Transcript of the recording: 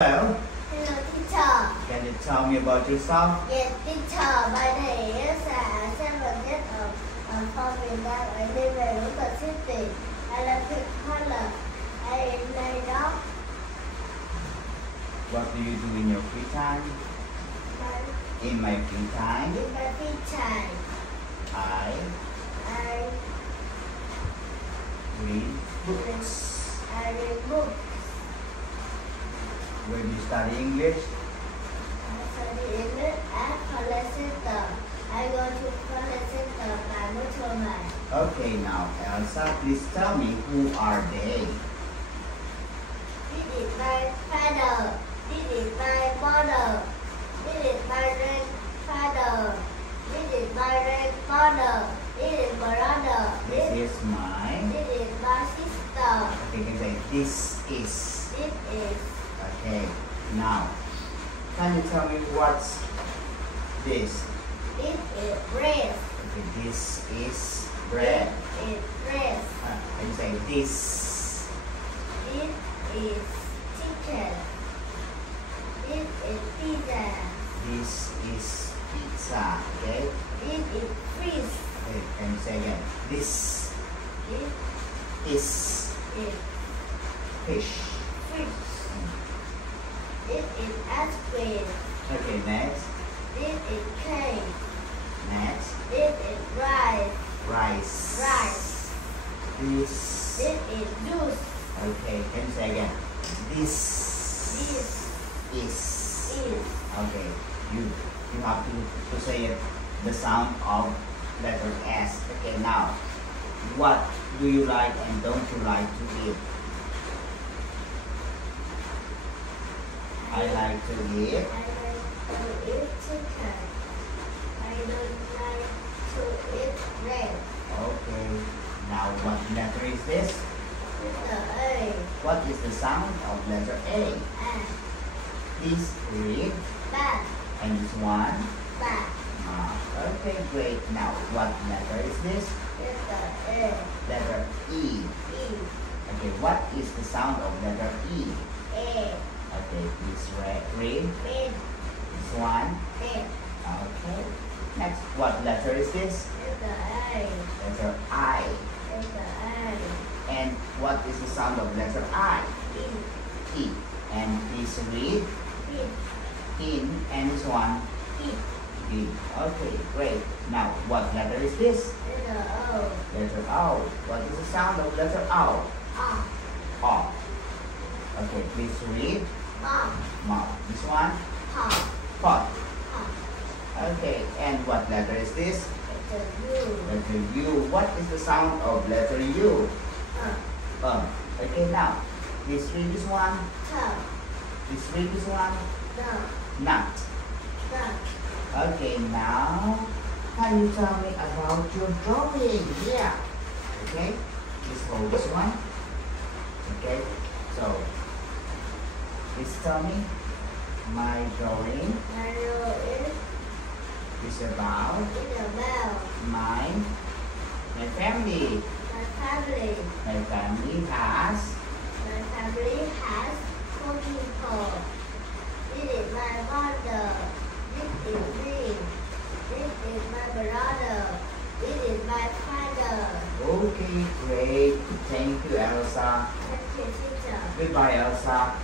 Hello. Hello, teacher. Can you tell me about yourself? Yes, teacher. My name is seven years old. I'm from Vietnam. I live in Lucas City. I love pink color. I am my dog. What do you do in your free time? In my free time, In my free time, I I read books. read books. When you study English, I study English at college center. I go to college center by motorbike. okay, now Elsa, please tell me who are they? This is my father. This is my mother. This is my grandfather. This is my grandmother. This is my brother. This is my. This is my sister. Okay, can say this is. This is Okay, now can you tell me what's this? bread. Okay, this is bread. This is bread. Can you say this? This is chicken. This is pizza. This is pizza. Okay. This is fish. Okay, can you say again? This This is is fish. fish. This is ice cream. Okay, next. This is cake. Next. This is rice. Rice. Rice. This. This is juice. Okay, can you say again? This This is. is Okay, you have to say it the sound of letter S. Okay, now what do you like and don't you like to eat? I like to eat. I like to eat chicken. I don't like to eat bread. Okay, now what letter is this? This is the A. What is the sound of letter A? And Please read. bad. And this one. Bad. Okay, great. Now what letter is this? This is the A. Letter E. E. Okay, what is the sound of letter E? A. Okay, please read. Red. This one. Red. Okay. Next, what letter is this? This is the A. Letter I. This is the A. And what is the sound of letter I? E. E. And please read. Fish. In. And this one. E. E. Okay, great. Now, what letter is this? This is the O. Letter O. What is the sound of letter O? O. O. Okay, please read. Mom. Mom. This one. Pop. Pot. Pop. Okay, and what letter is this? It's a U. Letter U. What is the sound of letter U? Okay, now, please read this one. Toe. Please read this one. No. Nut. No. Okay, now, can you tell me about your drawing? Yeah. Okay, please hold this one. Okay, so, please tell me, my drawing Mario is about is about my family. my family. My family has My family has 4 people. This is my mother. This is me. This is my brother. This is my father. Okay, great. Thank you, Elsa. Thank you, teacher. Goodbye, Elsa.